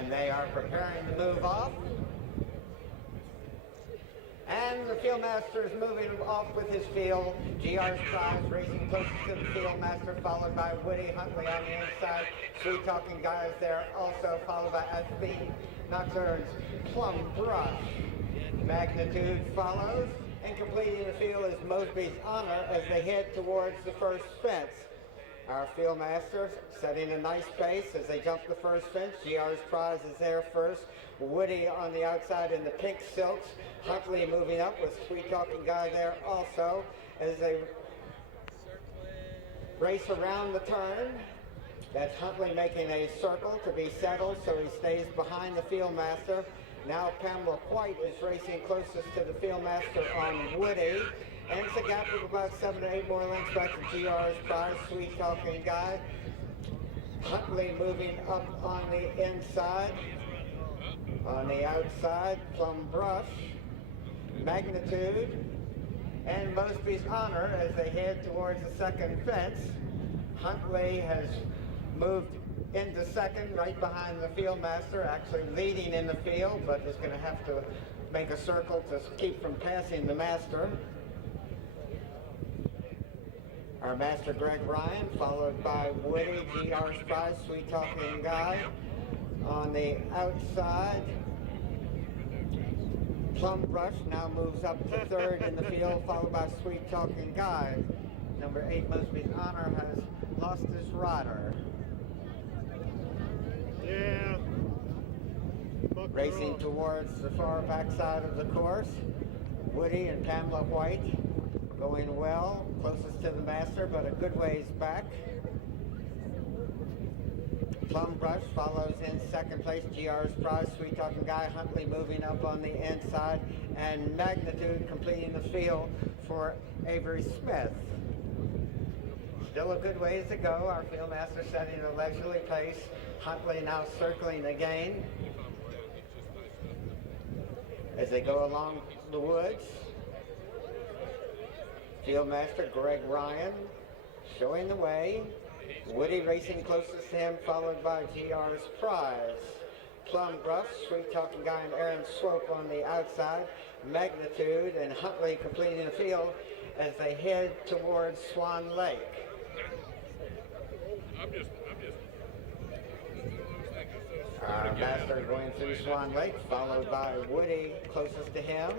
And they are preparing to move off. And the Fieldmaster is moving off with his field. GR's Prize racing closest to the Fieldmaster, followed by Woody Huntley on the inside. Sweet Talking Guy is there, also followed by Asby Nocturne's Plum Brush. Magnitude follows, and completing the field is Mosby's Honor as they head towards the first fence. Our Fieldmaster setting a nice pace as they jump the first fence. GR's Prize is there first. Woody on the outside in the pink silks. Huntley moving up with Sweet Talking Guy there also as they race around the turn. That's Huntley making a circle to be settled so he stays behind the Fieldmaster. Now Pamela White is racing closest to the Fieldmaster on Woody. And it's a gap of about 7 to 8 more lengths back to GR's Prize, Sweet Talking Guy. Huntley moving up on the inside. On the outside, Plum Brush, Magnitude, and Mosby's Honor as they head towards the second fence. Huntley has moved into second, right behind the Fieldmaster, actually leading in the field, but is going to have to make a circle to keep from passing the Master. Our Master Greg Ryan, followed by Woody, GR's Prize, Sweet Talking Guy. On the outside, Plum Brush now moves up to third in the field, followed by Sweet Talking Guy. Number 8, Mosby's Honor, has lost his rider. Yeah. Racing towards the far backside of the course. Woody and Pamela White going well, closest to the Master, but a good ways back. Plum Brush follows in second place. GR's Prize, Sweet Talking Guy. Huntley moving up on the inside, and Magnitude completing the field for Avery Smith. Still a good ways to go. Our Fieldmaster setting a leisurely pace. Huntley now circling again as they go along the woods. Fieldmaster Greg Ryan showing the way. Woody racing closest to him, followed by GR's Prize. Plum Brush, Sweet Talking Guy, and Aaron Swope on the outside. Magnitude and Huntley completing the field as they head towards Swan Lake. Our Master going through Swan Lake, followed by Woody closest to him.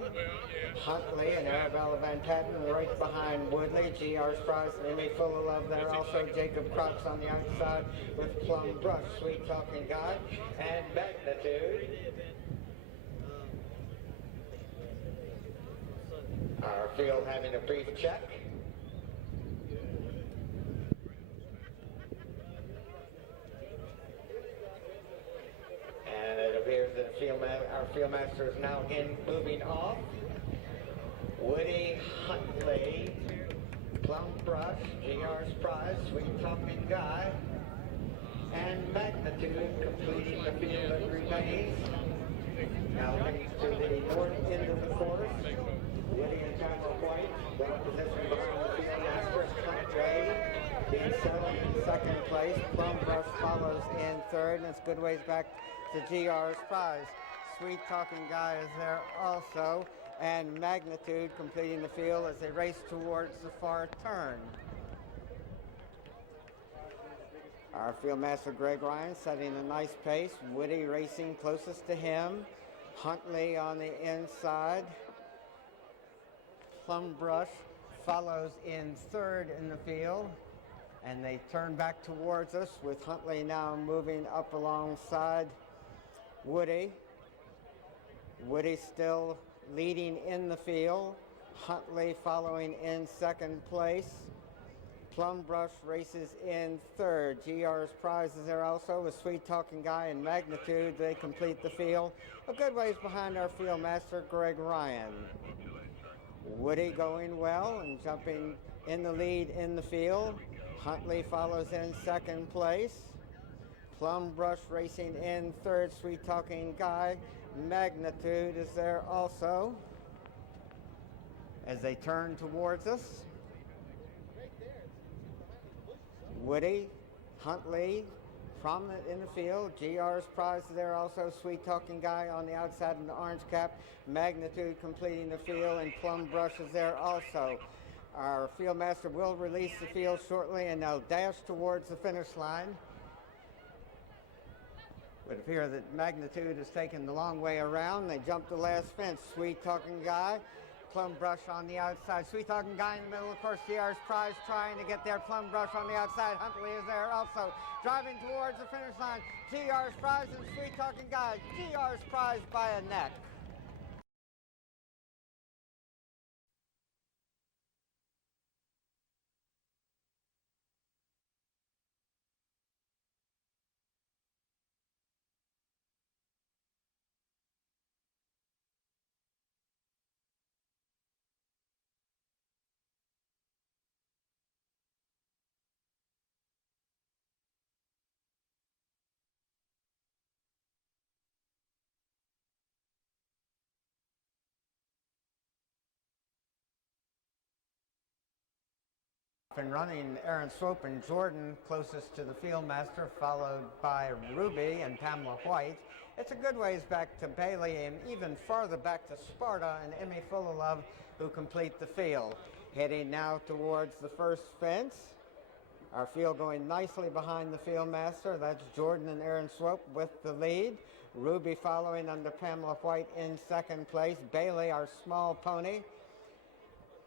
Huntley and Arabella Van Patten right behind Woodley. GR's Prize and Emmy Full of Love there. Also Jacob Crocs on the outside with Plum Brush, Sweet Talking Guy, and Magnitude. Our field having a brief check. And it appears that our Fieldmaster is now moving off. Woody Huntley, Plum Brush, GR's Prize, Sweet Talking Guy, and Magnitude completing the field that remains. Now heading to the north end of the course. Woody and Temple White, well positioned behind the Fieldmaster. Huntley being settled in second place. Plum Brush follows in third, and it's good ways back to GR's Prize. Sweet Talking Guy is there also, and Magnitude completing the field as they race towards the far turn. Our Fieldmaster Greg Ryan setting a nice pace. Woody racing closest to him. Huntley on the inside. Plum Brush follows in third in the field, and they turn back towards us with Huntley now moving up alongside Woody. Woody still leading in the field. Huntley following in second place. Plum Brush races in third. GR's Prize is there also with Sweet Talking Guy and Magnitude. They complete the field a good ways behind our Fieldmaster Greg Ryan. Woody going well and jumping in the lead in the field. Huntley follows in second place. Plum Brush racing in third. Sweet Talking Guy. Magnitude is there also as they turn towards us. Woody, Huntley prominent in the field. GR's prize there also. Sweet Talking Guy on the outside in the orange cap. Magnitude completing the field, and Plum Brush is there also. Our field master will release the field shortly, and they'll dash towards the finish line. It would appear that Magnitude has taken the long way around. They jumped the last fence. Sweet Talking Guy, Plum Brush on the outside. Sweet Talking Guy in the middle, of course, GR's prize trying to get there. Plum Brush on the outside. Huntley is there also, driving towards the finish line. GR's prize and Sweet Talking Guy. GR's prize by a neck. And running Aaron Swope and Jordan closest to the field master, followed by Ruby and Pamela White. It's a good ways back to Bailey and even farther back to Sparta and Emmy Fullilove, who complete the field. Heading now towards the first fence. Our field going nicely behind the field master. That's Jordan and Aaron Swope with the lead. Ruby following under Pamela White in second place. Bailey, our small pony,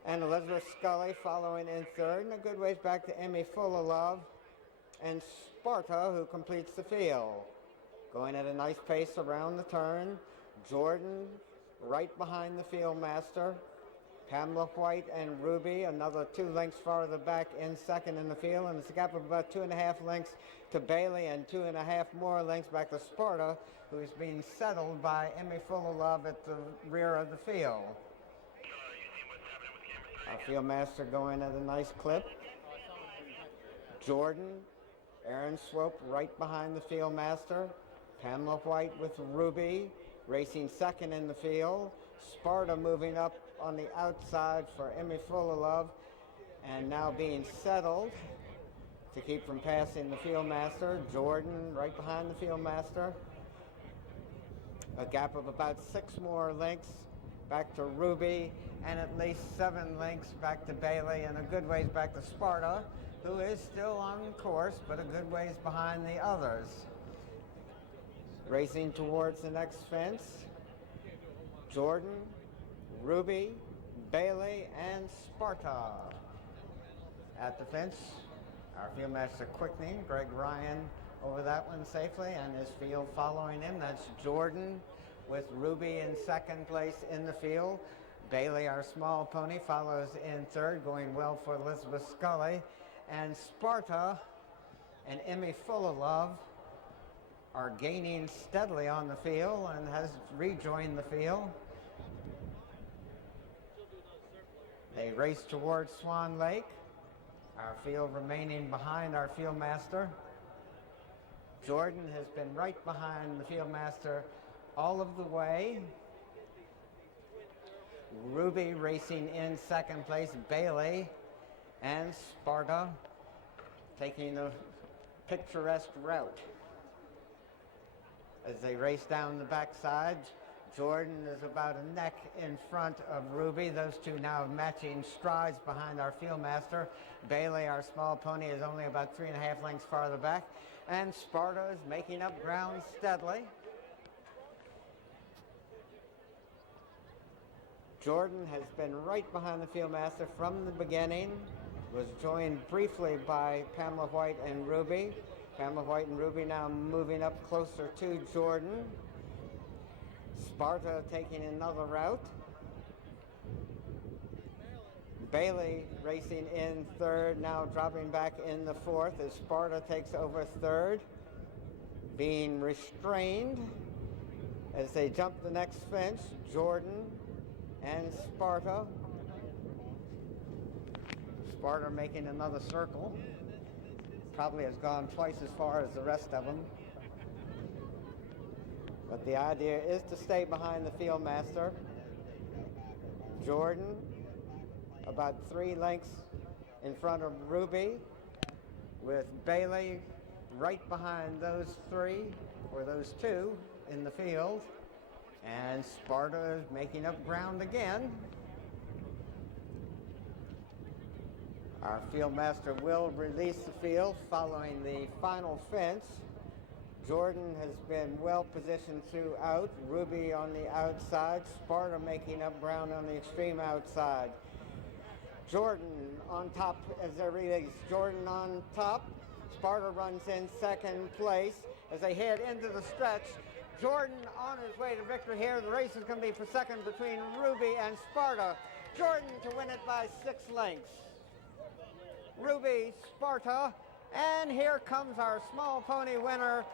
and Elizabeth Scully following in third, and a good ways back to Emmy Fullilove and Sparta, who completes the field. Going at a nice pace around the turn. Jordan right behind the field master. Pamela White and Ruby another 2 lengths farther back in second in the field, and it's a gap of about 2.5 lengths to Bailey and 2.5 more lengths back to Sparta, who is being settled by Emmy Fullilove at the rear of the field. Our field master going at a nice clip. Jordan, Aaron Swope right behind the field master. Pamela White with Ruby racing second in the field. Sparta moving up on the outside for Emmy Fullilove, and now being settled to keep from passing the field master. Jordan right behind the field master. A gap of about 6 more lengths back to Ruby, and at least 7 lengths back to Bailey, and a good ways back to Sparta, who is still on course, but a good ways behind the others. Racing towards the next fence, Jordan, Ruby, Bailey, and Sparta. At the fence, our field master quickening, Greg Ryan over that one safely, and his field following him. That's Jordan with Ruby in second place in the field. Bailey, our small pony, follows in third, going well for Elizabeth Scully. And Sparta and Emmy Fullilove are gaining steadily on the field and has rejoined the field. They race towards Swan Lake. Our field remaining behind our field master. Jordan has been right behind the field master all of the way. Ruby racing in second place. Bailey and Sparta taking a picturesque route. As they race down the backside, Jordan is about a neck in front of Ruby. Those two now matching strides behind our field master. Bailey, our small pony, is only about 3.5 lengths farther back. And Sparta is making up ground steadily. Jordan has been right behind the field master from the beginning. Was joined briefly by Pamela White and Ruby. Pamela White and Ruby now moving up closer to Jordan. Sparta taking another route. Bailey racing in third, now dropping back in the fourth as Sparta takes over third, being restrained as they jump the next fence. Jordan and Sparta. Sparta making another circle. Probably has gone twice as far as the rest of them. But the idea is to stay behind the field master. Jordan about 3 lengths in front of Ruby, with Bailey right behind those three, or those two, in the field. And Sparta is making up ground again. Our field master will release the field following the final fence. Jordan has been well positioned throughout. Ruby on the outside. Sparta making up ground on the extreme outside. Jordan on top as they release. Jordan on top. Sparta runs in second place as they head into the stretch. Jordan on his way to victory here. The race is going to be for second between Ruby and Sparta. Jordan to win it by 6 lengths. Ruby, Sparta, and here comes our small pony winner,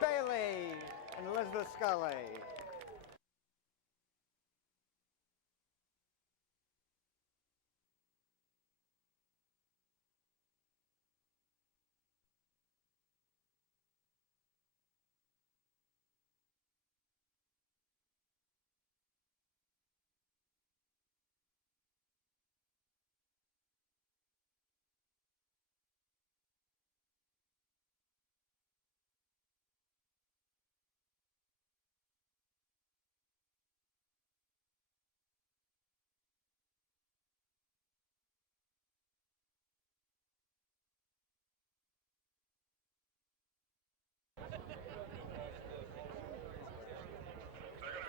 Bailey and Elizabeth Scully.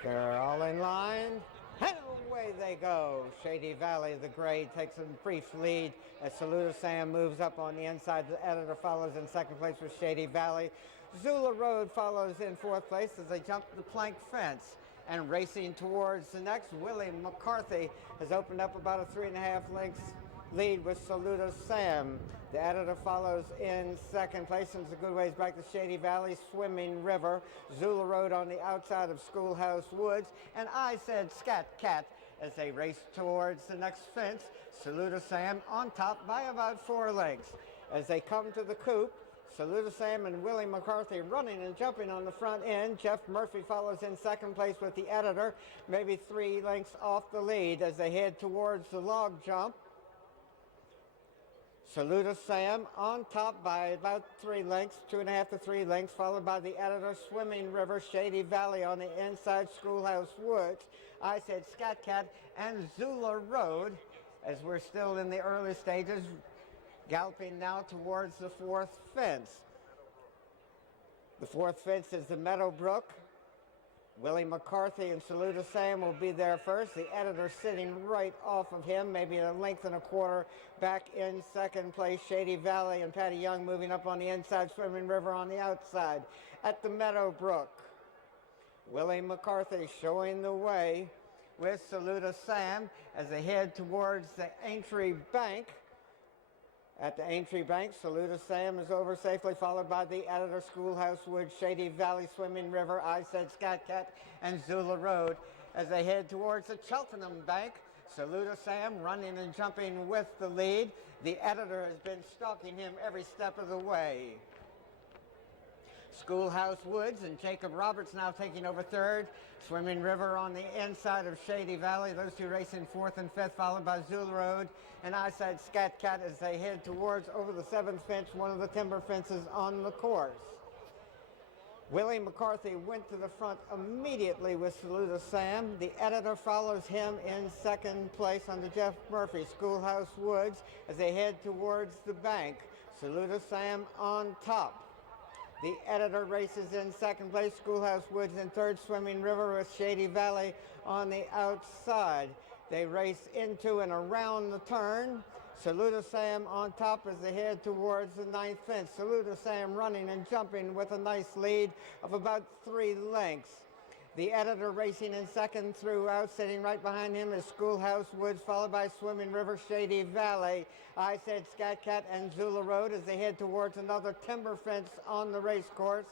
They're all in line, and away they go. Shady Valley, the gray, takes a brief lead as Saluda Sam moves up on the inside. The editor follows in second place with Shady Valley. Zula Road follows in fourth place as they jump the plank fence. And racing towards the next, Willie McCarthy has opened up about a 3.5 lengths lead with Saluda Sam. The editor follows in second place, and it's a good ways back to Shady Valley, Swimming River, Zula Road on the outside of Schoolhouse Woods, and I Said Scat Cat as they race towards the next fence. Saluda Sam on top by about 4 lengths. As they come to the coop, Saluda Sam and Willie McCarthy running and jumping on the front end. Jeff Murphy follows in second place with the editor, maybe 3 lengths off the lead as they head towards the log jump. Saluda Sam on top by about 3 lengths, 2.5 to 3 lengths, followed by the editor, Swimming River, Shady Valley on the inside, Schoolhouse Woods. I Said Scat Cat and Zula Road, as we're still in the early stages, galloping now towards the fourth fence. The fourth fence is the Meadowbrook. Willie McCarthy and Saluda Sam will be there first. The editor sitting right off of him, maybe 1.25 lengths back in second place. Shady Valley and Patty Young moving up on the inside, Swimming River on the outside. At the Meadowbrook, Willie McCarthy showing the way with Saluda Sam as they head towards the Aintree Bank. At the Aintree Bank, Saluda Sam is over safely, followed by the editor, Schoolhouse Woods, Shady Valley, Swimming River, I Said Scat Cat, and Zula Road. As they head towards the Cheltenham Bank, Saluda Sam running and jumping with the lead. The editor has been stalking him every step of the way. Schoolhouse Woods and Jacob Roberts now taking over third. Swimming River on the inside of Shady Valley. Those two racing fourth and fifth, followed by Zula Road and I Said Scat Cat as they head towards over the seventh fence, one of the timber fences on the course. Willie McCarthy went to the front immediately with Saluda Sam. The editor follows him in second place under Jeff Murphy, Schoolhouse Woods, as they head towards the bank. Saluda Sam on top. The editor races in second place, Schoolhouse Woods in third, Swimming River with Shady Valley on the outside. They race into and around the turn. Saluda Sam on top as they head towards the ninth fence. Saluda Sam running and jumping with a nice lead of about 3 lengths. The editor racing in second throughout, sitting right behind him is Schoolhouse Woods, followed by Swimming River, Shady Valley, I Said Scat Cat, and Zula Road as they head towards another timber fence on the race course.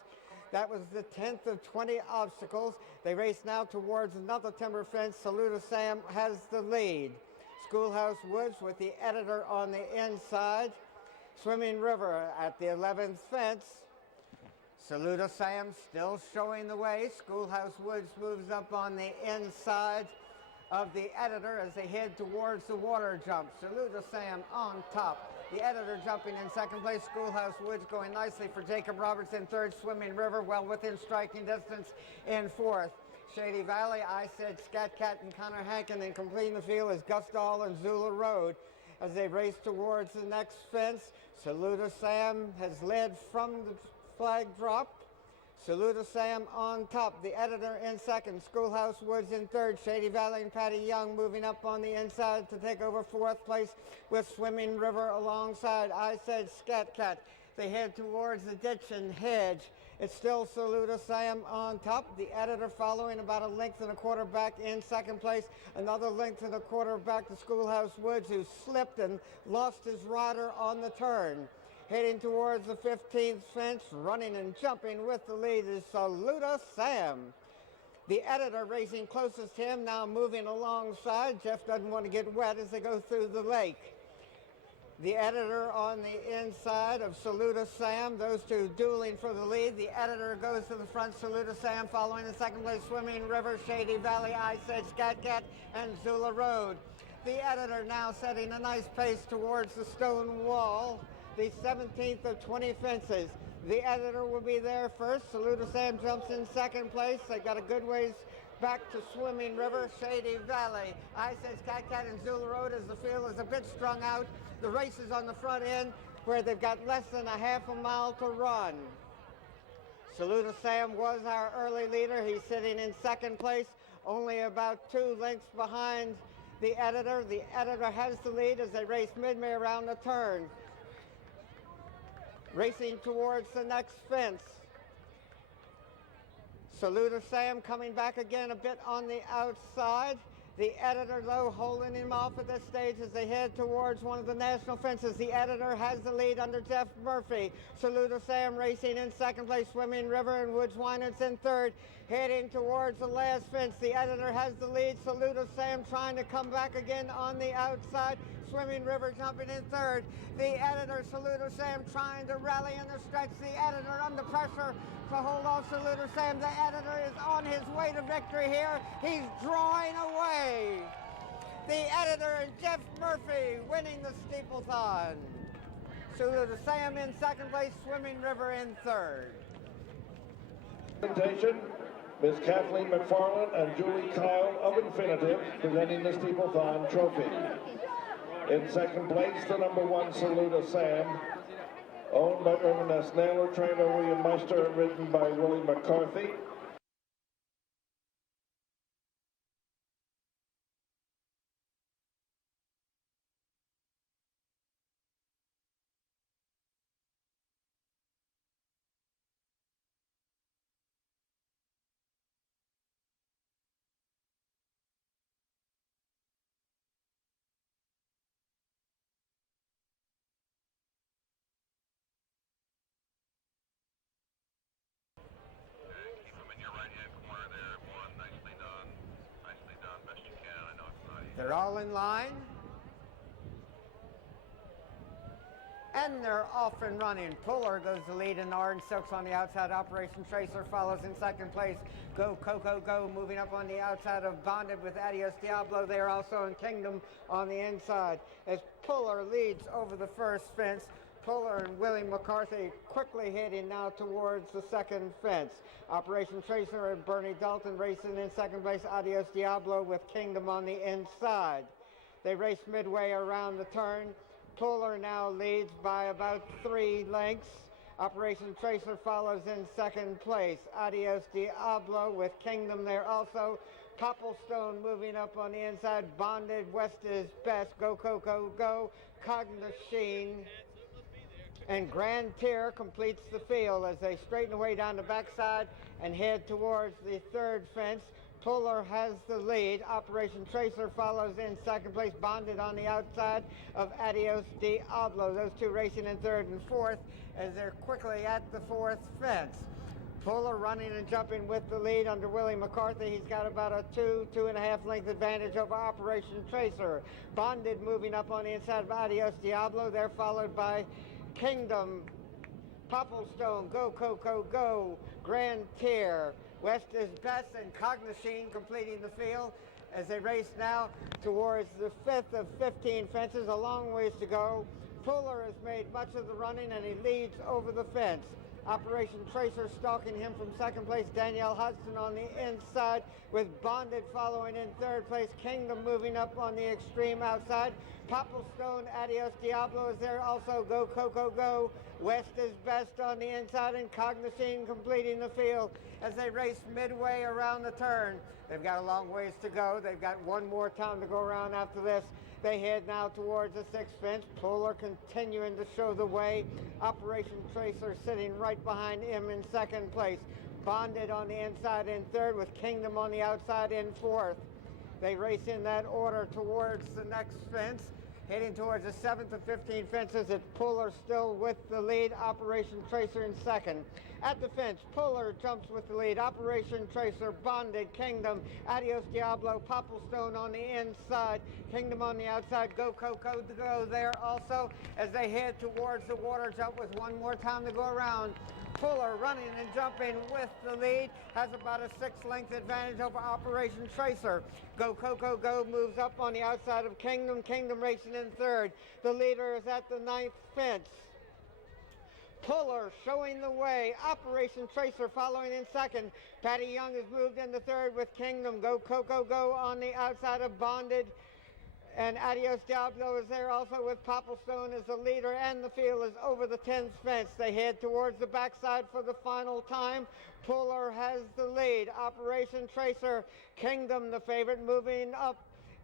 That was the 10th of 20 obstacles. They race now towards another timber fence. Saluda Sam has the lead. Schoolhouse Woods with the editor on the inside. Swimming River at the 11th fence. Saluda Sam still showing the way. Schoolhouse Woods moves up on the inside of the Editor as they head towards the water jump. Salute to Sam on top. The Editor jumping in second place. Schoolhouse Woods going nicely for Jacob Roberts in third. Swimming River well within striking distance in fourth. Shady Valley, I Said Scat Cat and Connor Hankin, and completing the field is Gus Dahl and Zula Road as they race towards the next fence. Saluda Sam has led from the flag drop. Saluda Sam on top. The Editor in second. Schoolhouse Woods in third. Shady Valley and Patty Young moving up on the inside to take over fourth place with Swimming River alongside I Said Scat Cat. They head towards the ditch and hedge. It's still Saluda Sam on top. The Editor following about a length and a quarter back in second place. Another length and a quarter back to Schoolhouse Woods, who slipped and lost his rider on the turn. Heading towards the 15th fence, running and jumping with the lead is Saluda Sam. The Editor racing closest to him, now moving alongside. Jeff doesn't want to get wet as they go through the lake. The Editor on the inside of Saluda Sam, those two dueling for the lead. The Editor goes to the front, Saluda Sam following in second place, Swimming River, Shady Valley, I Said Scat Cat, and Zula Road. The Editor now setting a nice pace towards the stone wall, the 17th of 20 fences. The Editor will be there first. Saluda Sam jumps in second place. They got a good ways back to Swimming River, Shady Valley. I Said Scat Cat and Zula Road as the field is a bit strung out. The race is on the front end where they've got less than a half a mile to run. Saluda Sam was our early leader. He's sitting in second place, only about 2 lengths behind the Editor. The Editor has the lead as they race midway around the turn. Racing towards the next fence. Saluda Sam coming back again a bit on the outside. The Editor, though, holding him off at this stage as they head towards one of the national fences. The Editor has the lead under Jeff Murphy. Saluda Sam racing in second place. Swimming River and Woods Winans in third. Heading towards the last fence. The Editor has the lead. Saluda Sam trying to come back again on the outside. Swimming River jumping in third. The Editor, Saluda Sam trying to rally in the stretch. The Editor under pressure to hold off Saluda Sam. The Editor is on his way to victory here. He's drawing away. The Editor and Jeff Murphy winning the Steeplethon. Saluda Sam in second place, Swimming River in third. Presentation, Ms. Kathleen McFarland and Julie Kyle of Infinitive presenting the Steeplethon trophy. In second place, the number 1 Saluda Sam, owned by Irvin S. Naylor, trainer William Meister, and ridden by Willie McCarthy. They're all in line. And they're off and running. Puller goes the lead in the orange silks on the outside. Operation Tracer follows in second place. Go Coco Go moving up on the outside of Bonded with Adios Diablo. They're also in Kingdom on the inside. As Puller leads over the first fence, Puller and Willie McCarthy quickly heading now towards the second fence. Operation Tracer and Bernie Dalton racing in second place. Adios Diablo with Kingdom on the inside. They race midway around the turn. Puller now leads by about 3 lengths. Operation Tracer follows in second place. Adios Diablo with Kingdom there also. Copplestone moving up on the inside. Bonded, West is Best. Go Coco Go. Cognashine and Grand Tier completes the field as they straighten away down the backside and head towards the third fence. Puller has the lead. Operation Tracer follows in second place. Bonded on the outside of Adios Diablo. Those two racing in third and fourth as they're quickly at the fourth fence. Puller running and jumping with the lead under Willie McCarthy. He's got about a 2.5 length advantage over Operation Tracer. Bonded moving up on the inside of Adios Diablo. They're followed by Kingdom, Popplestone, Go Coco Go, Grand Tier, West is Best, and Cognashine completing the field as they race now towards the 5th of 15 fences. A long ways to go. Puller has made much of the running, and he leads over the fence. Operation Tracer stalking him from second place. Danielle Hudson on the inside, with Bonded following in third place. Kingdom moving up on the extreme outside. Popplestone, Adios Diablo is there also. Go Coco Go. West is best on the inside, and Cognizine completing the field as they race midway around the turn. They've got a long ways to go. They've got one more time to go around after this. They head now towards the 6th fence. Puller continuing to show the way. Operation Tracer sitting right behind him in second place. Bonded on the inside in third, with Kingdom on the outside in fourth. They race in that order towards the next fence. Heading towards the 7th of 15 fences, it's Puller still with the lead. Operation Tracer in second. At the fence, Puller jumps with the lead. Operation Tracer, Bonded, Kingdom, Adios Diablo, Popplestone on the inside. Kingdom on the outside. Go Coco to go there also as they head towards the water jump with one more time to go around. Puller running and jumping with the lead, has about a 6-length advantage over Operation Tracer. Go Coco Go moves up on the outside of Kingdom. Kingdom racing in third. The leader is at the 9th fence. Puller showing the way. Operation Tracer following in second. Patty Young has moved into third with Kingdom. Go Coco Go on the outside of Bonded. And Adios Diablo is there also, with Popplestone as the leader, and the field is over the 10th fence. They head towards the backside for the final time. Puller has the lead. Operation Tracer, Kingdom the favorite, moving up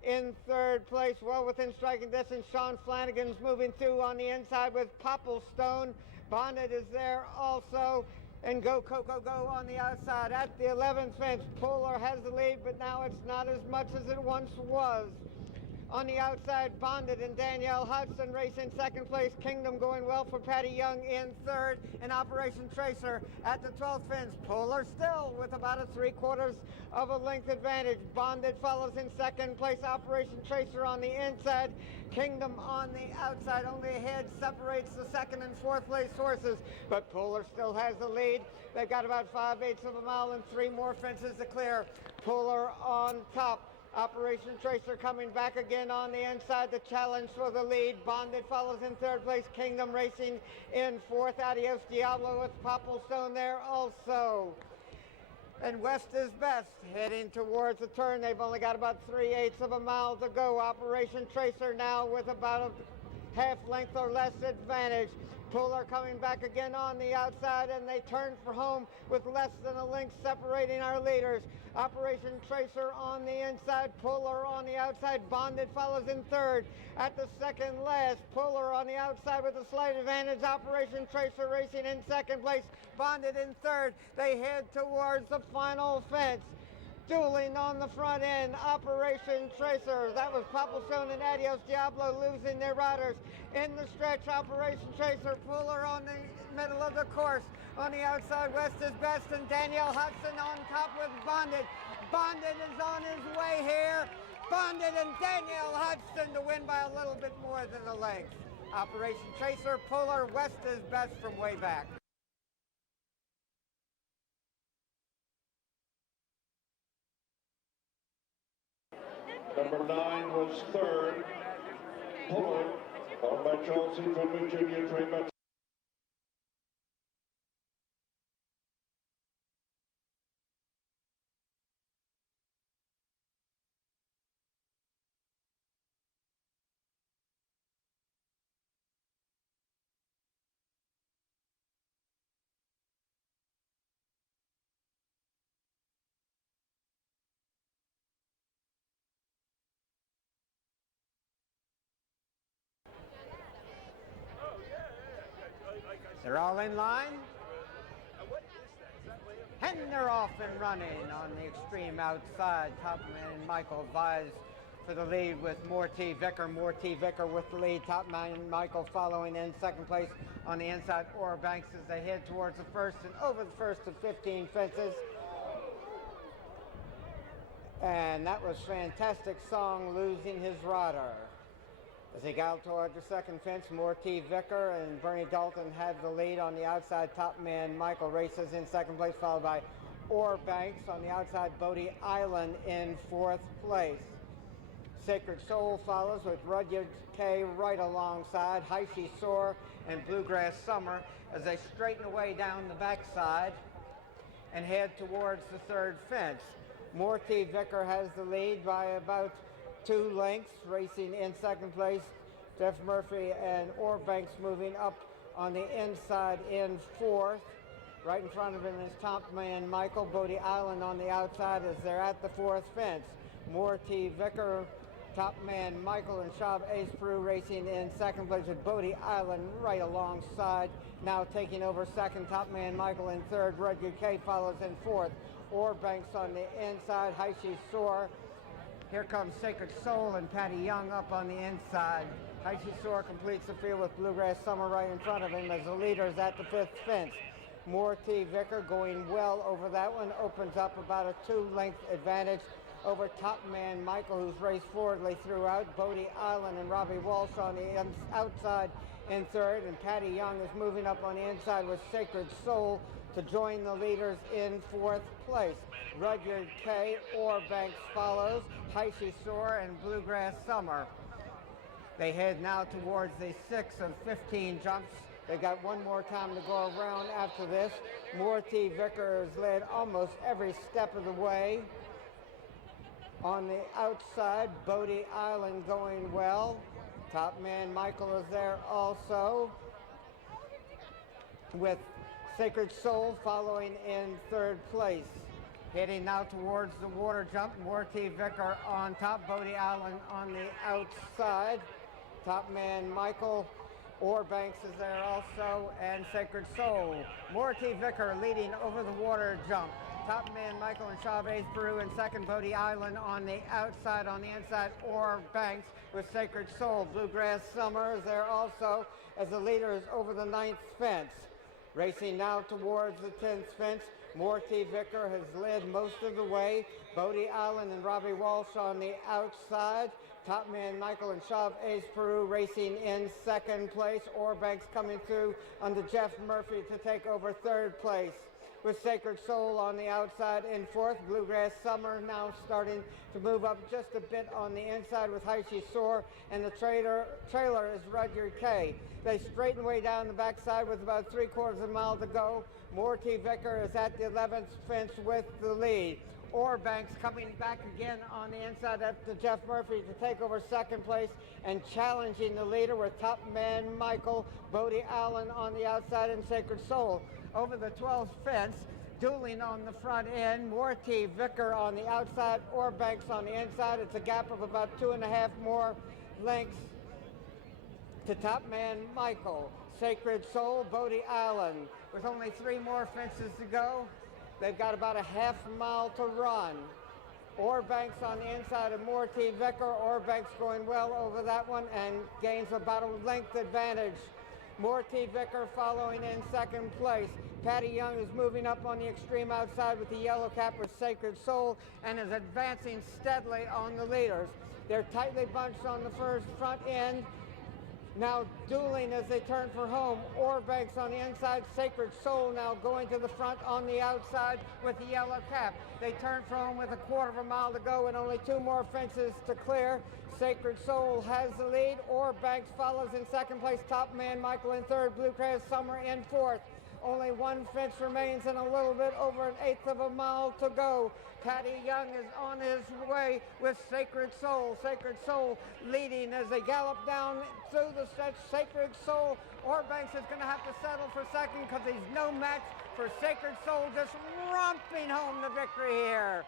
in third place, well within striking distance. Sean Flanagan's moving through on the inside with Popplestone. Bonded is there also, and Go Coco Go on the outside. At the 11th fence, Puller has the lead, but now it's not as much as it once was. On the outside, Bonded and Danielle Hudson racing second place. Kingdom going well for Patty Young in third. And Operation Tracer at the 12th fence. Puller still with about a 3/4 of a length advantage. Bonded follows in second place. Operation Tracer on the inside. Kingdom on the outside. Only a head separates the second and fourth place horses, but Puller still has the lead. They've got about 5/8 of a mile and 3 more fences to clear. Puller on top. Operation Tracer coming back again on the inside. The challenge for the lead. Bonded follows in third place. Kingdom racing in fourth. Adios Diablo with Popplestone there also. And West is best heading towards the turn. They've only got about 3/8 of a mile to go. Operation Tracer now with about a half length or less advantage. Puller coming back again on the outside, and they turn for home with less than a length separating our leaders. Operation Tracer on the inside, Puller on the outside. Bonded follows in third. At the second last, Puller on the outside with a slight advantage. Operation Tracer racing in second place. Bonded in third. They head towards the final fence. Dueling on the front end, Operation Tracer. That was Popplestone and Adios Diablo losing their riders. In the stretch, Operation Tracer, Puller on the middle of the course. On the outside, West is best, and Danielle Hudson on top with Bonded. Bonded is on his way here. Bonded and Danielle Hudson to win by a little bit more than a length. Operation Tracer, Puller, West is best from way back. Number 9 was third. Puller, owned by Chelsea from Virginia, trained by They're all in line. And they're off and running on the extreme outside. Top man Michael Vise for the lead with Morty Vicker. Morty Vicker with the lead. Top man Michael following in second place on the inside. Ora Banks as they head towards the first and over the first of 15 fences. And that was Fantastic Song losing his rider. As they got toward the second fence, Morty Vicker and Bernie Dalton had the lead on the outside. Top man Michael races in second place, followed by Ore Banks. On the outside, Bodie Island in 4th place. Sacred Soul follows with Rudyard K right alongside, Heishi Soar and Bluegrass Summer as they straighten away down the backside and head towards the 3rd fence. Morty Vicker has the lead by about 2 lengths, racing in 2nd place. Jeff Murphy and Ore Banks moving up on the inside in 4th. Right in front of him is top man Michael. Bodie Island on the outside as they're at the 4th fence. Morty Vicker, top man Michael, and Shav Ace Peru racing in 2nd place with Bodie Island right alongside. Now taking over 2nd, top man Michael in 3rd. Rudyard K follows in 4th. Ore Banks on the inside, Heishi Soar. Here comes Sacred Soul and Patty Young up on the inside. Heishi Soar completes the field with Bluegrass Summer right in front of him as the leader is at the 5th fence. Morty Vicker going well over that one, opens up about a 2-length advantage over top man Michael, who's raced forwardly throughout. Bodie Island and Robbie Walsh on the outside in 3rd, and Patty Young is moving up on the inside with Sacred Soul to join the leaders in 4th place. Rudyard K, Ore Banks follows, Heishi Soar and Bluegrass Summer. They head now towards the 6 of 15 jumps. They got one more time to go around after this. Morty Vicker has led almost every step of the way. On the outside, Bodie Island going well. Top man Michael is there also, with Sacred Soul following in 3rd place. Heading now towards the water jump, Morty Vicker on top, Bodie Island on the outside. Top man Michael, Ore Banks is there also, and Sacred Soul. Morty Vicker leading over the water jump. Top man Michael and Chavez Peru in 2nd, Bodie Island on the outside. On the inside, Ore Banks with Sacred Soul. Bluegrass Summer is there also as the leader is over the 9th fence. Racing now towards the 10th fence. Morty Vicker has led most of the way. Bodie Island and Robbie Walsh on the outside. Top man Michael and Shav Ace Peru racing in 2nd place. Ore Banks coming through under Jeff Murphy to take over 3rd place, with Sacred Soul on the outside in 4th. Bluegrass Summer now starting to move up just a bit on the inside with Heishi Soar, and the trailer is Rudyard K. They straighten way down the backside with about 3/4 of a mile to go. Morty Vicker is at the 11th fence with the lead. Ore Banks coming back again on the inside up to Jeff Murphy to take over 2nd place and challenging the leader with top man Michael, Bodie Allen on the outside, and Sacred Soul. Over the 12th fence, dueling on the front end, Morty Vicker on the outside, Ore Banks on the inside. It's a gap of about 2.5 more lengths to top man Michael. Sacred Soul, Bodie Allen. With only 3 more fences to go, they've got about a half mile to run. Ore Banks on the inside of Morty Vicker. Ore Banks going well over that one and gains about a length advantage. Morty Vicker following in 2nd place. Patty Young is moving up on the extreme outside with the yellow cap with Sacred Soul and is advancing steadily on the leaders. They're tightly bunched on the front end. Now dueling as they turn for home. Ore Banks on the inside, Sacred Soul now going to the front on the outside with the yellow cap. They turn for home with 1/4 of a mile to go and only 2 more fences to clear. Sacred Soul has the lead. Ore Banks follows in 2nd place. Top man Michael in 3rd. Bluegrass Summer in 4th. Only 1 fence remains and a little bit over 1/8 of a mile to go. Patty Young is on his way with Sacred Soul. Sacred Soul leading as they gallop down through the stretch. Sacred Soul, Ore Banks is going to have to settle for 2nd because he's no match for Sacred Soul, just romping home the victory here.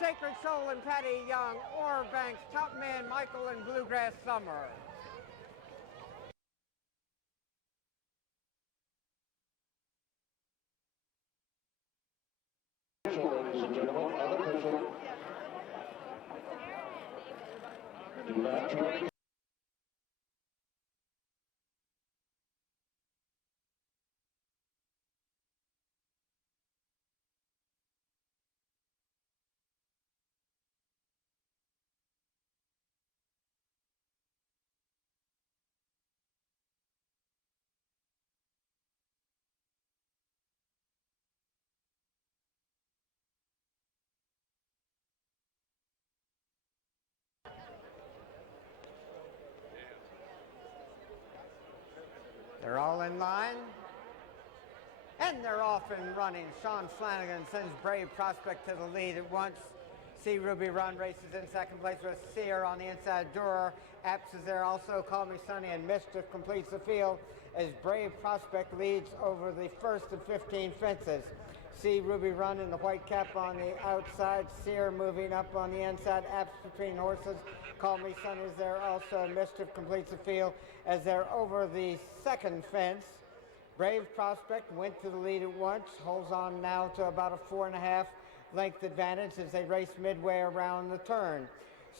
Sacred Soul and Patty Young, Ore Banks, top man Michael, and Bluegrass Summer. Ladies and gentlemen, unofficial. Do not try to They're all in line. And they're off and running. Sean Flanagan sends Brave Prospect to the lead at once. See Ruby Run races in second place with Sear on the inside. Durer, Apps is there also. Call Me Sunny and Mischief completes the field as Brave Prospect leads over the first of 15 fences. See Ruby Run in the white cap on the outside. Sear moving up on the inside. Apps between horses. Call Me Sunny is there also. Mischief completes the field as they're over the second fence. Brave Prospect went to the lead at once, holds on now to about a 4.5 length advantage as they race midway around the turn.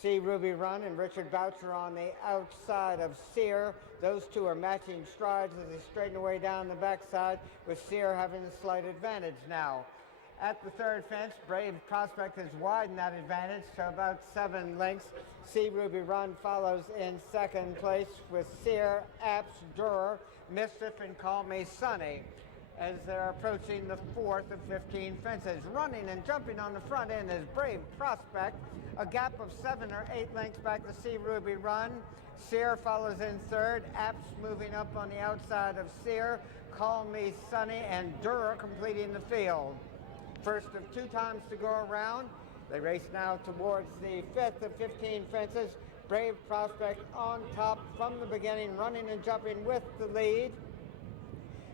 See Ruby Run and Richard Boucher on the outside of Sear. Those two are matching strides as they straighten away down the backside, with Sear having the slight advantage now. At the third fence, Brave Prospect has widened that advantage to about 7 lengths. See Ruby Run follows in second place with Sear, Apps, Durer, Mischief, and Call Me Sunny as they're approaching the fourth of 15 fences. Running and jumping on the front end is Brave Prospect, a gap of 7 or 8 lengths back to See Ruby Run. Sear follows in third, Apps moving up on the outside of Sear, Call Me Sunny, and Durer completing the field. First of 2 times to go around. They race now towards the fifth of 15 fences. Brave Prospect on top from the beginning, running and jumping with the lead.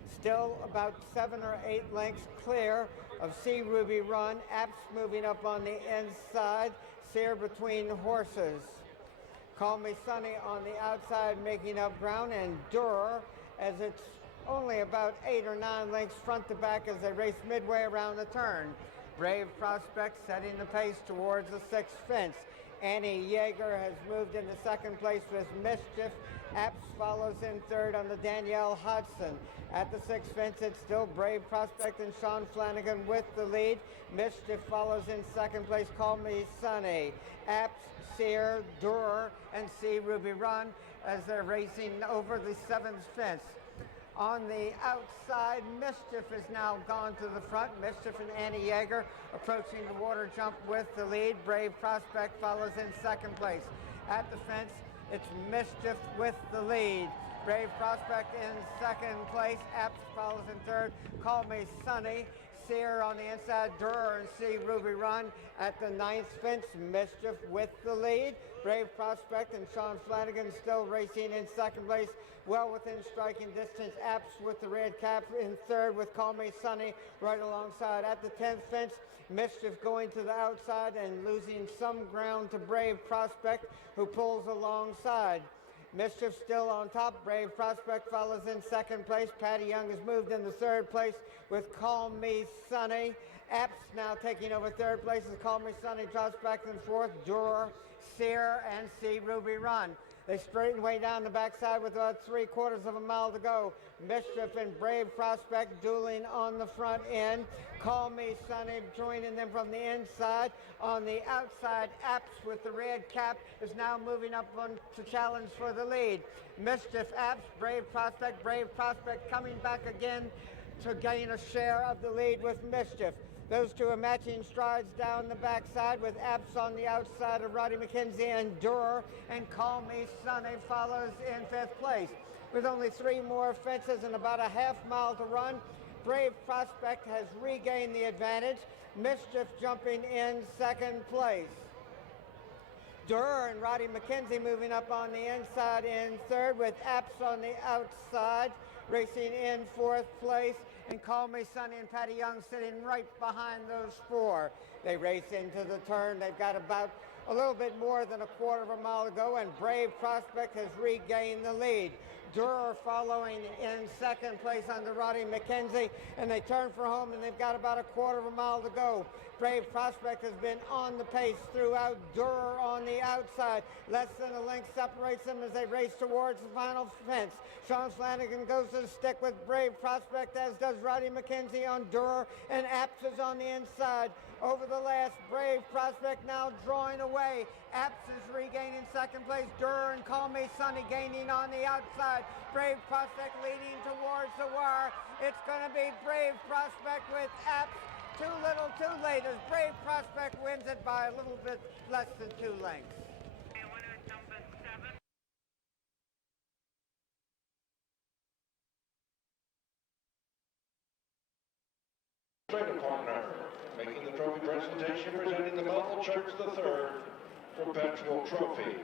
Still about 7 or 8 lengths clear of See Ruby Run. Apps moving up on the inside. Sear between horses. Call Me Sunny on the outside making up ground, and Durer as it's only about 8 or 9 lengths front to back as they race midway around the turn. Brave Prospect setting the pace towards the sixth fence. Annie Yeager has moved into second place with Mischief. Apps follows in third on the Danielle Hodgson. At the sixth fence, it's still Brave Prospect and Sean Flanagan with the lead. Mischief follows in second place, Call Me Sunny. Apps, Sear, Durer, and See Ruby Run as they're racing over the seventh fence. On the outside, Mischief has now gone to the front. Mischief and Annie Yeager approaching the water jump with the lead. Brave Prospect follows in second place. At the fence, it's Mischief with the lead. Brave Prospect in second place. Apps follows in third. Call Me Sunny. Sear on the inside. Durer and See Ruby Run. At the ninth fence, Mischief with the lead. Brave Prospect and Sean Flanagan still racing in second place, well within striking distance. Apps with the red cap in third with Call Me Sunny right alongside. At the 10th fence, Mischief going to the outside and losing some ground to Brave Prospect, who pulls alongside. Mischief still on top. Brave Prospect follows in second place. Patty Young has moved into third place with Call Me Sunny. Apps now taking over third place as Call Me Sunny drops back in fourth. Durer, Sear, and See Ruby Run. They straighten way down the backside with about 3/4 of a mile to go. Mischief and Brave Prospect dueling on the front end. Call Me Sunny joining them from the inside. On the outside, Apps with the red cap is now moving up on to challenge for the lead. Mischief, Apps, Brave Prospect coming back again to gain a share of the lead with Mischief. Those two are matching strides down the backside with Apps on the outside of Roddy McKenzie, and Durer and Call Me Sunny follows in fifth place. With only 3 more fences and about a half mile to run, Brave Prospect has regained the advantage. Mischief jumping in second place. Durer and Roddy McKenzie moving up on the inside in third with Apps on the outside racing in fourth place, and Call Me Sunny and Patty Young sitting right behind those 4. They race into the turn. They've got about a little bit more than a 1/4 of a mile to go, and Brave Prospect has regained the lead. Durer following in second place under Roddy McKenzie, and they turn for home, and they've got about a 1/4 of a mile to go. Brave Prospect has been on the pace throughout. Durer on the outside. Less than a length separates them as they race towards the final fence. Sean Flanagan goes to the stick with Brave Prospect, as does Roddy McKenzie on Durer, and Apps is on the inside. Over the last, Brave Prospect now drawing away. Apps is regaining second place. Durer and Call Me Sunny gaining on the outside. Brave Prospect leading towards the wire. It's going to be Brave Prospect with Apps. Too little, too late, as Brave Prospect wins it by a little bit less than 2 lengths. Trader Partner. Making the trophy presentation, presenting the Bethel Church III Perpetual Trophy.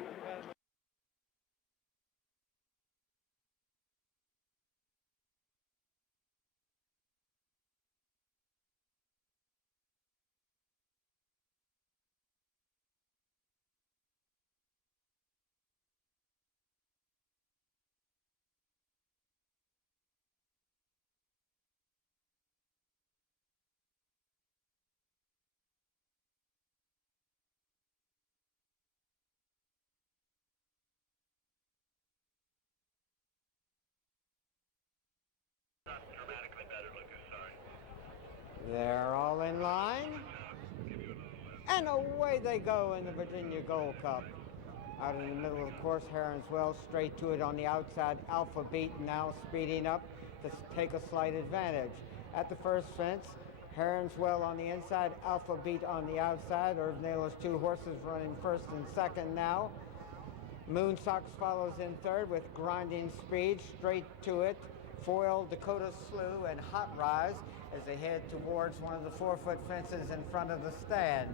They're all in line. And away they go in the Virginia Gold Cup. Out in the middle of the course, Heronswell straight to it on the outside. Alpha Beat now speeding up to take a slight advantage. At the first fence, Heronswell on the inside, Alpha Beat on the outside. Irv Naylor's two horses running first and second now. Moonsox follows in third with Grinding Speed, straight to it. Foil, Dakota Slew, and Hot Rise as they head towards one of the 4-foot fences in front of the stand.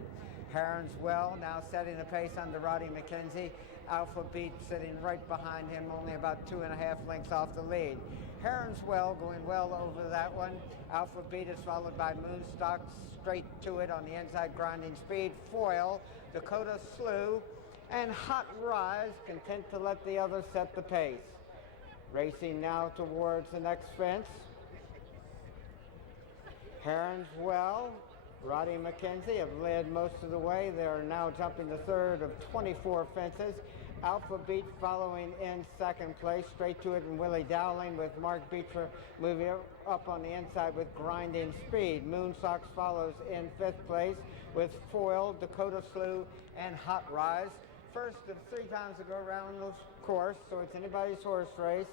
Heronswell now setting the pace under Roddy McKenzie. Alpha Beat sitting right behind him, only about 2.5 lengths off the lead. Heronswell going well over that one. Alpha Beat is followed by Moonstock, straight to it on the inside, Grinding Speed. Foil, Dakota Slew, and Hot Rise, content to let the others set the pace. Racing now towards the next fence. Heronswell, Roddy McKenzie have led most of the way. They are now jumping the third of 24 fences. Alpha Beat following in second place, straight to it, and Willie Dowling with Mark Beecher moving up on the inside with Grinding Speed. Moonsox follows in fifth place with Foil, Dakota Slew, and Hot Rise. First of 3 times to go around the course, so it's anybody's horse race.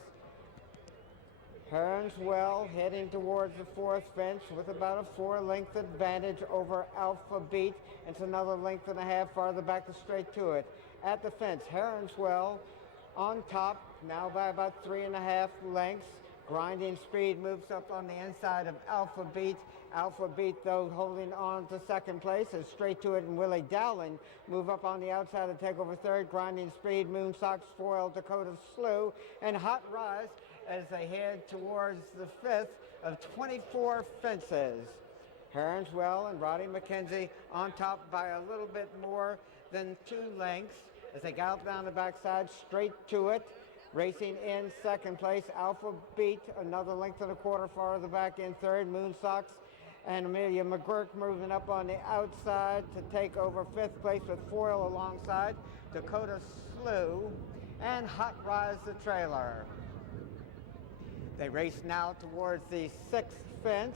Heronswell heading towards the fourth fence with about a 4-length advantage over Alpha Beat. It's another 1.5 lengths farther back to straight to it. At the fence, Heronswell on top, now by about 3.5 lengths. Grinding Speed moves up on the inside of Alpha Beat. Alpha Beat, though, holding on to second place as Straight to It and Willie Dowling move up on the outside and take over third. Grinding Speed, Moonsox, Foil, Dakota Slew, and Hot Rise as they head towards the fifth of 24 fences. Heronswell and Roddy McKenzie on top by a little bit more than 2 lengths as they gallop down the backside. Straight to It racing in second place. Alpha Beat another 1.25 lengths farther back in third. Moonsox and Amelia McGurk moving up on the outside to take over fifth place with Foil alongside. Dakota Slew and Hot Rise the trailer. They race now towards the sixth fence.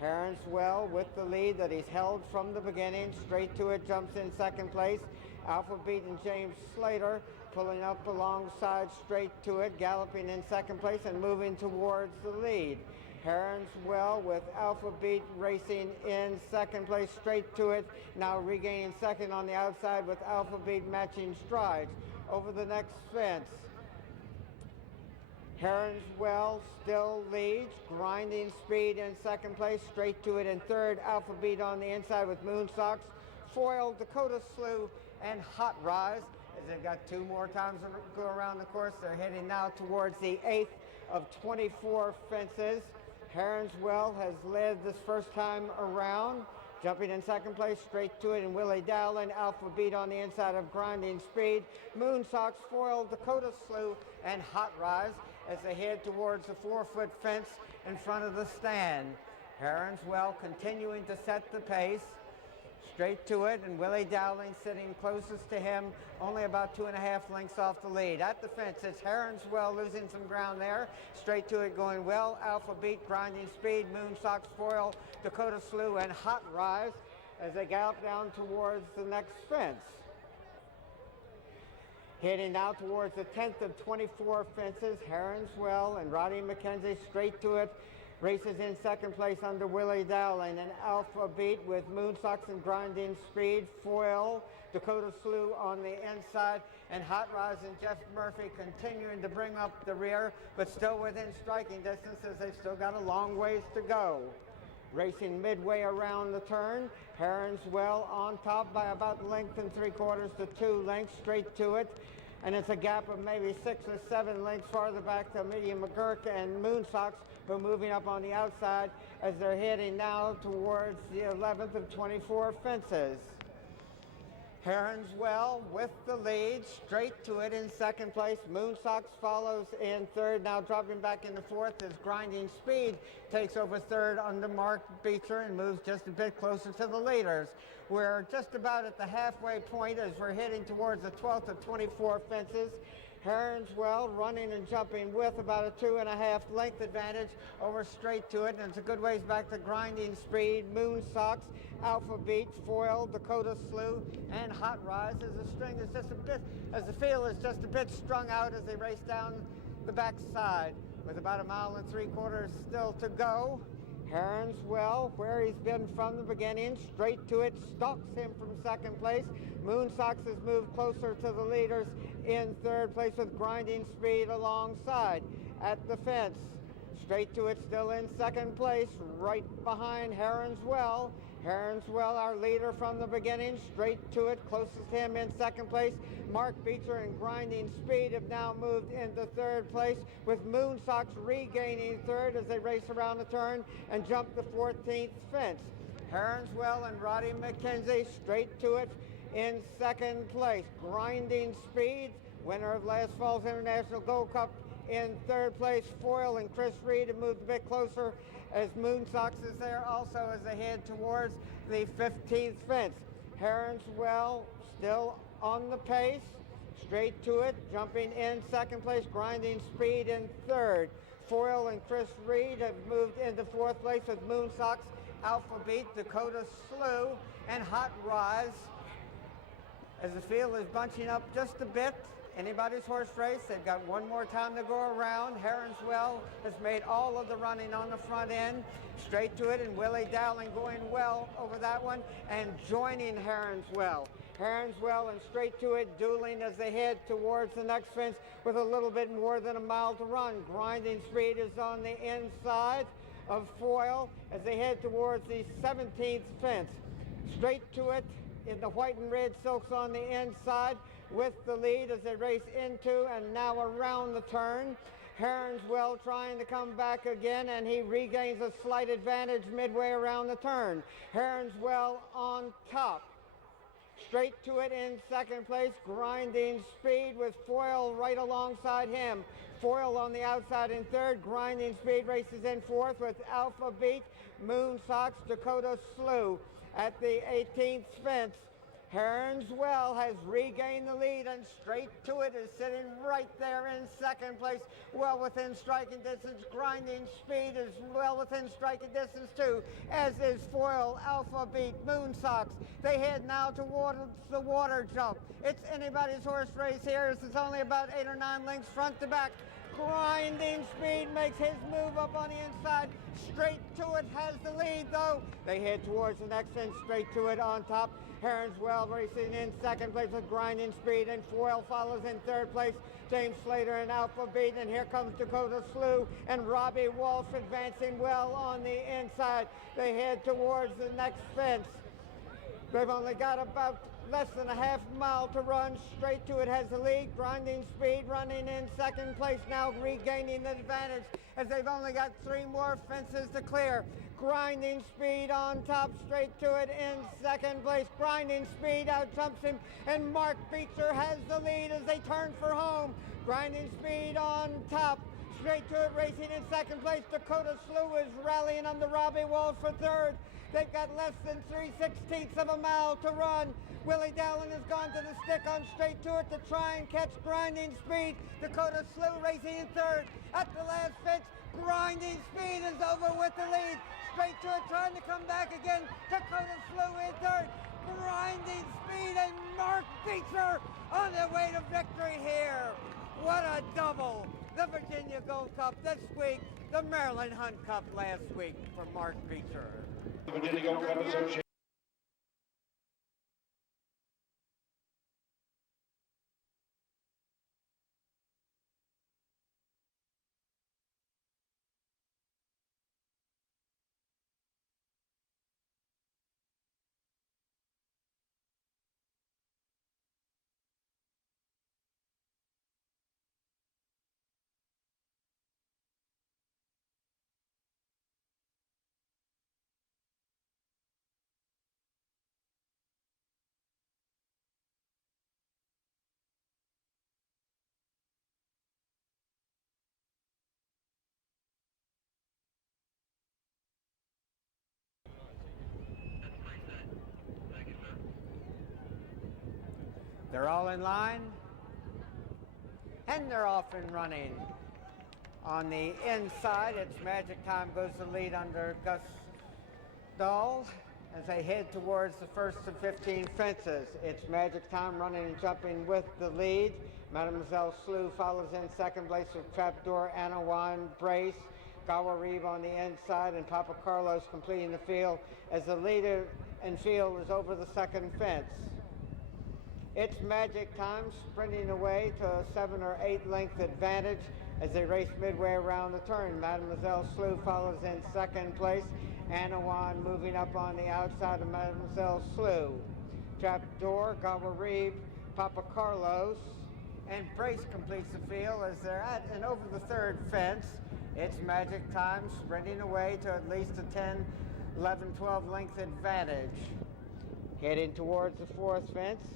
Heronswell with the lead that he's held from the beginning. Straight to It jumps in second place. Alpha Beat and James Slater pulling up alongside Straight to It, galloping in second place and moving towards the lead. Heronswell with Alpha Beat racing in second place. Straight to It now regaining second on the outside with Alpha Beat matching strides over the next fence. Heronswell still leads. Grinding Speed in second place. Straight to It in third. Alpha Beat on the inside with Moonsox, Foil, Dakota Slew, and Hot Rise. As they've got 2 more times to go around the course, they're heading now towards the 8th of 24 fences. Heronswell has led this first time around. Jumping in second place, Straight to It, and Willie Dowling. Alpha Beat on the inside of Grinding Speed. Moonsox, Foil, Dakota Slew, and Hot Rise as they head towards the 4-foot fence in front of the stand. Heronswell continuing to set the pace. Straight to It and Willie Dowling sitting closest to him, only about 2.5 lengths off the lead. At the fence, it's Heronswell losing some ground there. Straight to It going well. Alpha Beat, Grinding Speed, Moonsox, Foil, Dakota Slew, and Hot Rise as they gallop down towards the next fence. Heading now towards the 10th of 24 fences, Heronswell and Roddy McKenzie. Straight to It races in second place under Willie Dowling, and Alpha Beat with Moonsox and Grinding Speed. Foil, Dakota Slew on the inside, and Hot Rise and Jeff Murphy continuing to bring up the rear, but still within striking distance as they've still got a long ways to go. Racing midway around the turn, Heron's Well on top by about length and 3/4 to 2 lengths, straight to it. And it's a gap of maybe 6 or 7 lengths farther back to Medium McGurk and Moonsocks, who are moving up on the outside as they're heading now towards the 11th of 24 fences. Heron's Well with the lead, straight to it in second place. Moonsocks follows in third, now dropping back into fourth as Grinding Speed takes over third under Mark Beecher and moves just a bit closer to the leaders. We're just about at the halfway point as we're heading towards the 12th of 24 fences. Heron's Well running and jumping with about a 2.5 length advantage over straight to it, and it's a good ways back to Grinding Speed, Moonsocks, Alpha Beat, Foil, Dakota Slew, and Hot Rise as the string is just a bit, as the field is just a bit strung out as they race down the backside with about 1.75 miles still to go. Heron's Well, where he's been from the beginning, straight to it, stalks him from second place. Moonsocks has moved closer to the leaders in third place with Grinding Speed alongside at the fence. Straight to it still in second place, right behind Heron's Well. Heron's Well, our leader from the beginning, straight to it, closest to him in second place. Mark Beecher and Grinding Speed have now moved into third place, with Moonsocks regaining third as they race around the turn and jump the 14th fence. Heron's Well and Roddy McKenzie straight to it in second place. Grinding Speed, winner of last fall's International Gold Cup, in third place. Foil and Chris Reed have moved a bit closer as Moonsocks is there also as they head towards the 15th fence. Heron's Well still on the pace, straight to it, jumping in second place. Grinding Speed in third. Foil and Chris Reed have moved into fourth place with Moonsocks, Alpha Beat, Dakota Slew, and Hot Rise. As the field is bunching up just a bit, anybody's horse race, they've got one more time to go around. Heron's Well has made all of the running on the front end, straight to it, and Willie Dowling going well over that one and joining Heron's Well. Heron's Well and straight to it dueling as they head towards the next fence with a little bit more than a mile to run. Grinding Speed is on the inside of Foil as they head towards the 17th fence. Straight to it in the white and red silks on the inside with the lead as they race into and now around the turn. Heron's Well trying to come back again, and he regains a slight advantage midway around the turn. Heron's Well on top. Straight to it in second place, Grinding Speed with Foil right alongside him. Foil on the outside in third. Grinding Speed races in fourth with Alpha Beat, Moonsocks, Dakota Slew. At the 18th fence, Heron's Well has regained the lead and straight to it is sitting right there in second place, well within striking distance. Grinding Speed is well within striking distance too, as is Foil, Alpha Beat, Moonsocks. They head now towards the water jump. It's anybody's horse race here. It's only about 8 or 9 lengths front to back. Grinding Speed makes his move up on the inside. Straight to it has the lead though. They head towards the next fence, straight to it on top. Heron's Well racing in second place with Grinding Speed, and Foil follows in third place. James Slater and Alpha Beat, and here comes Dakota Slew and Robbie Walsh advancing well on the inside. They head towards the next fence. They've only got about less than a half mile to run. Straight to it has the lead. Grinding Speed running in second place now, regaining the advantage as they've only got 3 more fences to clear. Grinding Speed on top, straight to it in second place. Grinding Speed outjumps him, and Mark Beecher has the lead as they turn for home. Grinding Speed on top, straight to it racing in second place. Dakota Slew is rallying under Robbie Walsh for third. They've got less than 3/16 of a mile to run. Willie Dowling has gone to the stick on straight to it to try and catch Grinding Speed. Dakota Slew racing in third. At the last fence, Grinding Speed is over with the lead. Straight to it, trying to come back again. Dakota Slew in third. Grinding Speed and Mark Beecher on their way to victory here. What a double. The Virginia Gold Cup this week, the Maryland Hunt Cup last week for Mark Beecher. The Virginia Gold Cup Association. They're all in line, and they're off and running. On the inside, it's Magic Time goes to lead under Gus Dahl as they head towards the first of 15 fences. It's Magic Time running and jumping with the lead. Mademoiselle Slew follows in second place with Trapdoor, Anawan, Brace, Gawa Reeve on the inside, and Papa Carlos completing the field as the leader in field is over the second fence. It's Magic Time sprinting away to a 7 or 8 length advantage as they race midway around the turn. Mademoiselle Slew follows in second place. Anawan moving up on the outside of Mademoiselle Slew. Trapdoor, Gawa Reeve, Papa Carlos, and Brace completes the field as they're at and over the third fence. It's Magic Time sprinting away to at least a 10, 11, 12 length advantage. Heading towards the fourth fence.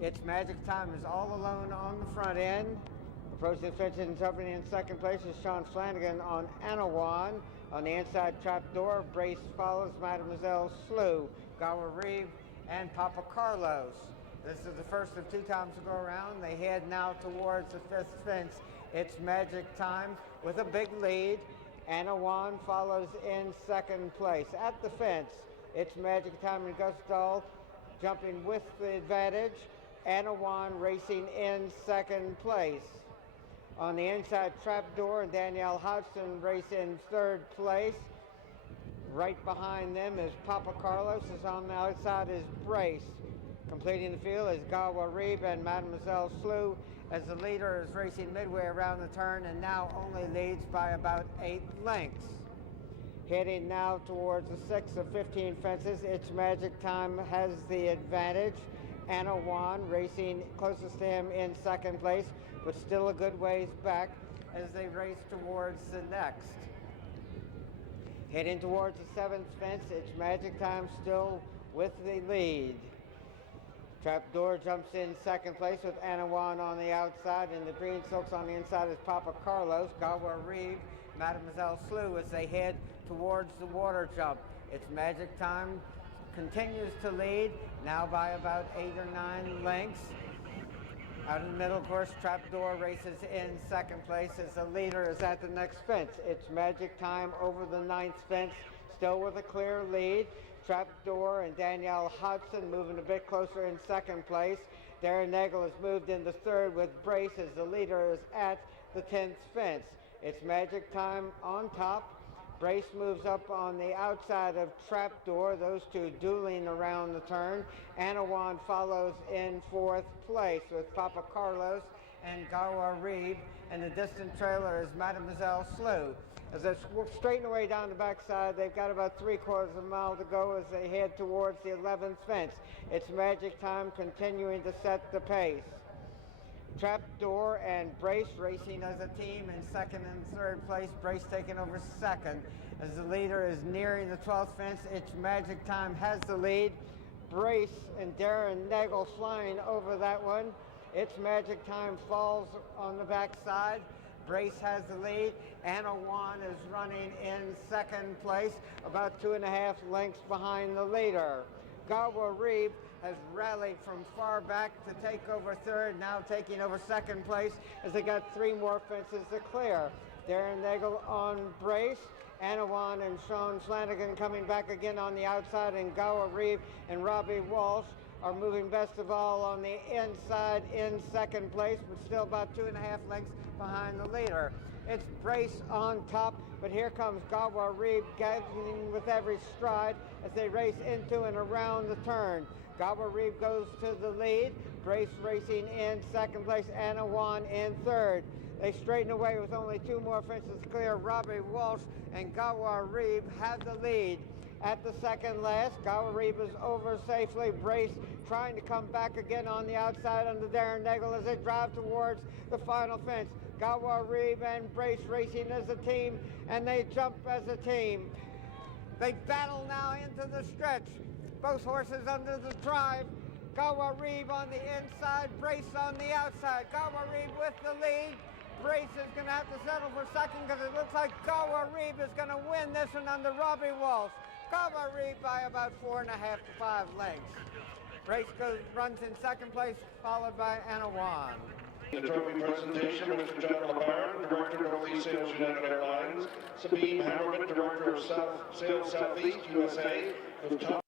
It's Magic Time is all alone on the front end. Approaching the fence and jumping in second place is Sean Flanagan on Anawan. On the inside, Trapdoor, Brace follows Mademoiselle Slew, Gawa Reeve, and Papa Carlos. This is the first of 2 times to go around. They head now towards the fifth fence. It's Magic Time with a big lead. Anawan follows in second place. At the fence, it's Magic Time and Gus Dahl jumping with the advantage. Anawan racing in second place. On the inside, Trapdoor and Danielle Hodgson race in third place. Right behind them is Papa Carlos. Is on the outside is Brace. Completing the field is Gawa Reeve and Mademoiselle Slew as the leader is racing midway around the turn and now only leads by about 8 lengths. Heading now towards the 6 of 15 fences, It's Magic Time has the advantage. Anawan racing closest to him in second place, but still a good ways back as they race towards the next. Heading towards the 7th fence, It's Magic Time still with the lead. Trapdoor jumps in second place with Anawan on the outside, and the green silks on the inside is Papa Carlos, Gawa Reeve, Mademoiselle Slew as they head towards the water jump. It's Magic Time continues to lead, now by about 8 or 9 lengths. Out in the middle, of course, Trapdoor races in second place as the leader is at the next fence. It's Magic Time over the 9th fence, still with a clear lead. Trapdoor and Danielle Hodgson moving a bit closer in second place. Darren Nagel has moved into third with Brace as the leader is at the 10th fence. It's Magic Time on top. Brace moves up on the outside of Trapdoor, those two dueling around the turn. Anawan follows in 4th place with Papa Carlos and Gawa Reeve, and the distant trailer is Mademoiselle Slew. As they straighten away down the backside, they've got about 3/4 of a mile to go as they head towards the 11th fence. It's Magic Time continuing to set the pace. Trapdoor and Brace racing as a team in second and third place. Brace taking over second as the leader is nearing the 12th fence. It's Magic Time has the lead. Brace and Darren Nagel flying over that one. It's Magic Time falls on the backside. Brace has the lead. Anawan is running in second place, about 2.5 lengths behind the leader. Gawa Reeve has rallied from far back to take over third, now taking over second place as they got 3 more fences to clear. Darren Nagel on Brace, Anawan and Sean Flanagan coming back again on the outside, and Gawa Reeve and Robbie Walsh are moving best of all on the inside in second place, but still about 2.5 lengths behind the leader. It's Brace on top, but here comes Gawa Reeve gathering with every stride as they race into and around the turn. Gawa Reeve goes to the lead. Brace racing in second place, Anawan in third. They straighten away with only 2 more fences clear. Robbie Walsh and Gawa Reeve have the lead. At the second last, Gawa Reeve is over safely. Brace trying to come back again on the outside under Darren Nagel as they drive towards the final fence. Gawa Reeve and Brace racing as a team, and they jump as a team. They battle now into the stretch. Both horses under the drive. Gawa Reeve on the inside, Brace on the outside. Gawa Reeve with the lead. Brace is going to have to settle for second because it looks like Gawa Reeve is going to win this one under Robbie Walsh. Gawa Reeve by about 4.5 to 5 lengths. Race runs in second place, followed by Anna Wan. The trophy presentation, Mr. John LeBaron, Director of Northeast Sales United Airlines, Sabine Hammerman, Director of Sales Southeast USA, with top